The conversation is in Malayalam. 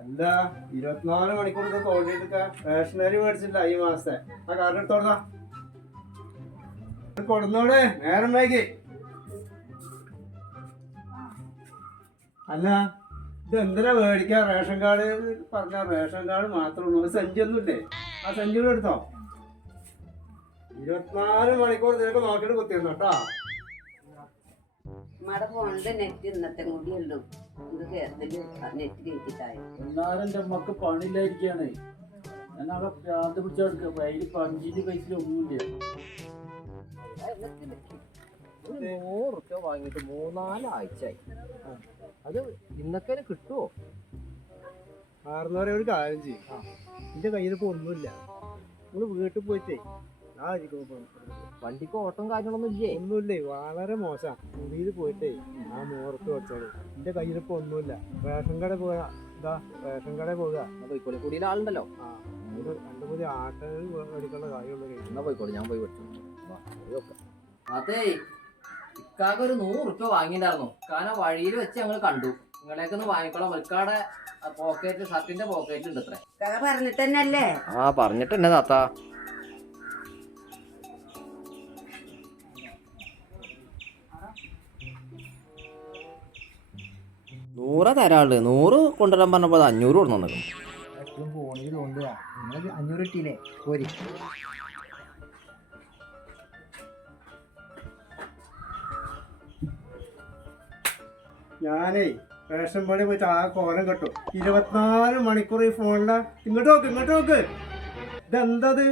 അല്ല 24 മണിക്കൂർ തോണ്ടിയെടുക്ക റേഷനറി മേടിച്ചില്ല ഈ മാസത്തെ ആ കാർഡ് എടുത്തോടാ കൊടുന്നോടെ നേരം വൈകി. അല്ല ഇത് എന്തിനാ മേടിക്കാ? റേഷൻ കാർഡ് പറഞ്ഞ റേഷൻ കാർഡ് മാത്രമേ ഉള്ളൂ, സഞ്ചി ഒന്നും ഇല്ലേ? ആ സഞ്ചി കൂടെ എടുത്തോ. 24 മണിക്കൂർ നിനക്ക് നോക്കിയിട്ട് കുത്തിയിരുന്നു കേട്ടോ. എന്നാലും എന്റെ അമ്മക്ക് പണിയില്ലായിരിക്കാണ്. ഞാൻ ആകെ ഭ്രാന്ത് പിടിച്ചെടുക്ക. അതില് 5 പൈസ ഒന്നുമില്ല. 100 റുപ്യ വാങ്ങിയിട്ട് 3-4 ആഴ്ചയായി. അത് ഇന്നൊക്കെ കിട്ടുമോ? 600 ഒരു കാര്യം ചെയ്യും. എന്റെ കയ്യിലിപ്പോ ഒന്നുമില്ല. നമ്മള് വീട്ടിൽ പോയിട്ടേ വണ്ടിക്ക് ഓട്ടം കാര്യങ്ങളൊന്നും ഇല്ലേ? ഒന്നുമില്ലേ, വളരെ മോശം. കുടിയിൽ പോയിട്ടേ ആ 100 റുപ്യ വെച്ചോളൂ. എന്റെ കയ്യിലിപ്പോ ഒന്നുമില്ല. റേഷൻ കട പോകാ, ഇതാ റേഷൻ കട പോകാ. പോയിക്കോളി, കുടിയിൽ ആളുണ്ടല്ലോ. ആ 2-3 ആട്ടകൾ മേടിക്കേണ്ട കാര്യമുള്ള. എന്നാ പോയിക്കോളി, ഞാൻ പോയി വിളിച്ചു. അതെ, ഇക്കാക്ക് ഒരു 100 റുപ്യ വാങ്ങിണ്ടായിരുന്നു. കാരണം വഴിയിൽ വെച്ച് ഞങ്ങൾ കണ്ടു. നിങ്ങളേക്കൊന്ന് വാങ്ങിക്കോളാം. മൽക്കാടെ പോക്കറ്റ്, ഷർട്ടിന്റെ പോക്കറ്റ് ഉണ്ട് അത്രേ. പറഞ്ഞിട്ടല്ലേ? ആ പറഞ്ഞിട്ടെന്നെ താത്ത. നൂറ് തരാള് 100 കൊണ്ടുവരാൻ പറഞ്ഞപ്പോ 500 കൊടുന്നു. ഫോണിൽ കൊണ്ടുപോവാ. 500 കിട്ടിയില്ലേ? പോരി. ഞാനേ റേഷൻ പണി പോയിട്ട് ആ കോലം കെട്ടു. 24 മണിക്കൂർ ഈ ഫോണില. ഇങ്ങോട്ട് നോക്ക്, ഇങ്ങോട്ട് നോക്ക്. ഇതെന്തത്?